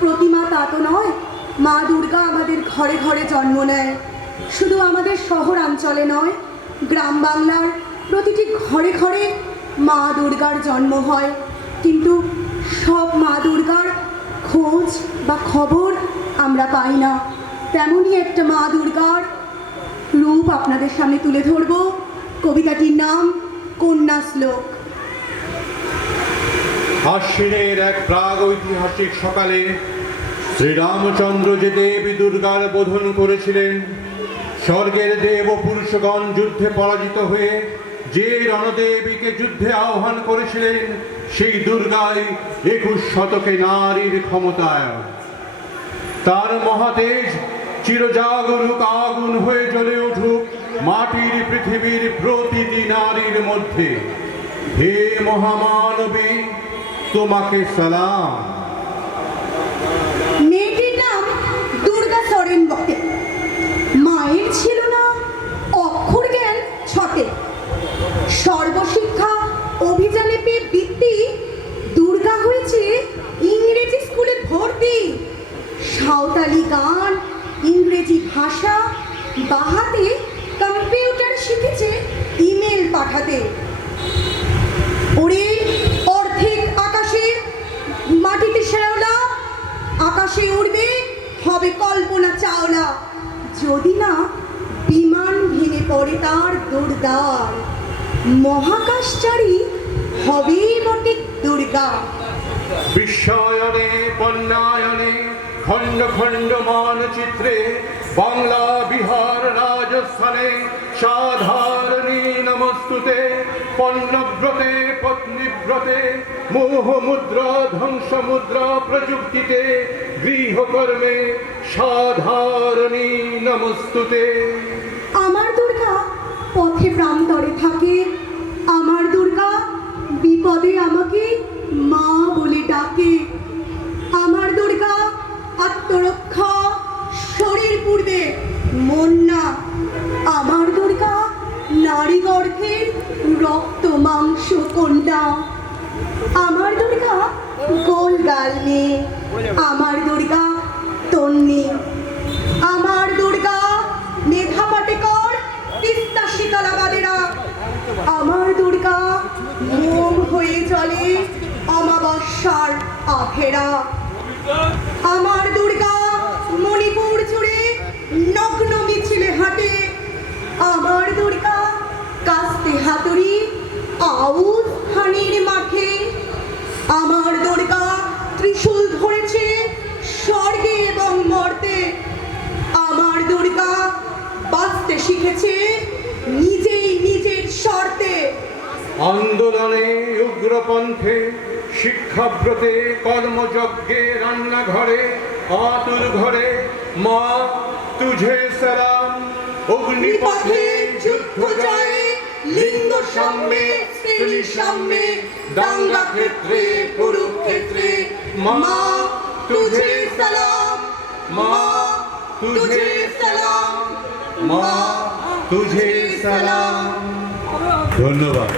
প্রতিমা তা তো নয়, মা দুর্গা আমাদের ঘরে ঘরে জন্ম নেয়। শুধু আমাদের শহরাঞ্চলে নয়, গ্রাম বাংলার প্রতিটি ঘরে ঘরে মা দুর্গার জন্ম হয়। কিন্তু সব মা দুর্গার খোঁজ বা খবর আমরা পাই না। তেমনই একটা মা দুর্গার রূপ আপনাদের সামনে তুলে ধরব। কবিতাটির নাম কন্যা শ্লোক। আশ্বিনের এক প্রাগ ঐতিহাসিক সকালে শ্রীরামচন্দ্র যে দেবী দুর্গার বোধন করেছিলেন, স্বর্গের দেব পুরুষগণ যুদ্ধে পরাজিত হয়ে যে রণদেবীকে যুদ্ধে আহ্বান করেছিলেন, সেই দুর্গাই 21 শতকে নারীর ক্ষমতায়। তার মহাতেজ চিরজাগরুক আগুন হয়ে জ্বলে উঠুক মাটির পৃথিবীর প্রতিটি নারীর মধ্যে। হে মহামানবী, তোমাকে সালাম। মেয়েটির নাম দুর্গা সরেন বটে। মায়ের ছিল না অক্ষর জ্ঞান ছটে। সর্বশিক্ষা অভিযানে পেয়ে বৃত্তি দুর্গা হয়েছে ইংরেজি স্কুলে ভর্তি। সাঁওতালি গান, ইংরেজি ভাষা, বাহাতে কম্পিউটার শিখেছে ইমেল পাঠাতে। ওরে অর্ধেক আকাশে মাটিতে শ্যাওলা, আকাশে উড়বে হবে কল্পনা চাওলা। যদি না বিমান ভেঙে পড়ে তার দুর্দার, মহাকাশচারী হবে বটে দুর্গা। বিশ্বায়নে বন্যায়নে খণ্ড খণ্ড মানচিত্রে বাংলা, বিহার, রাজস্থানে সাধারণী নমস্তুতে। পণ্যব্রতে পত্নীব্রতে মোহমুদ্রা ধ্বংসমুদ্রা প্রযুক্তিতে গৃহকর্মে সাধারণী নমস্তুতে। আমার দুর্গা পথে প্রান্তরে থাকে। আমার দুর্গা বিপদে আমাকে মা বলে ডাকে। আমার দুর্গা আত্মরক্ষা, শরীর পূর্বে মন না। আমার দুর্গা নারী গর্ভের রক্ত মাংস কন্যা। আমার দুর্গা গোল গাল মেয়ে। আমার দুর্গা তন্নি। আমার দুর্গা মেধা পাটেকর, তিস্তা শীতলাবাদেরা। আমার দুর্গা মোম হয়ে চলে অমাবস্যার আখেরা। আমার দুর্গা মণিপুর জুড়ে নগ্ন মিছিলে হাঁটে। আমার দুর্গা কাস্তে হাতুড়ি আউশ হানির মাঠে। আমার দুর্গা ত্রিশূল ধরেছে স্বর্গে এবং মর্তে। আমার দুর্গা বাঁচতে শিখেছে নিজেই নিজের শর্তে। আন্দোলনে, উগ্রপন্থে, শিক্ষাব্রতে, কর্মযজ্ঞে, রান্নাঘরে, আতুর ঘরে মা তুঝে সালাম। অগ্নিপথে যুদ্ধ জয়ে, লিঙ্গ সাম্যে শ্রেণী সাম্যে, দাঙ্গা ক্ষেত্রে কুরুক্ষেত্রে মা তুঝে সালাম। মা তুঝে সালাম। মা তুঝে সালাম। ধন্যবাদ।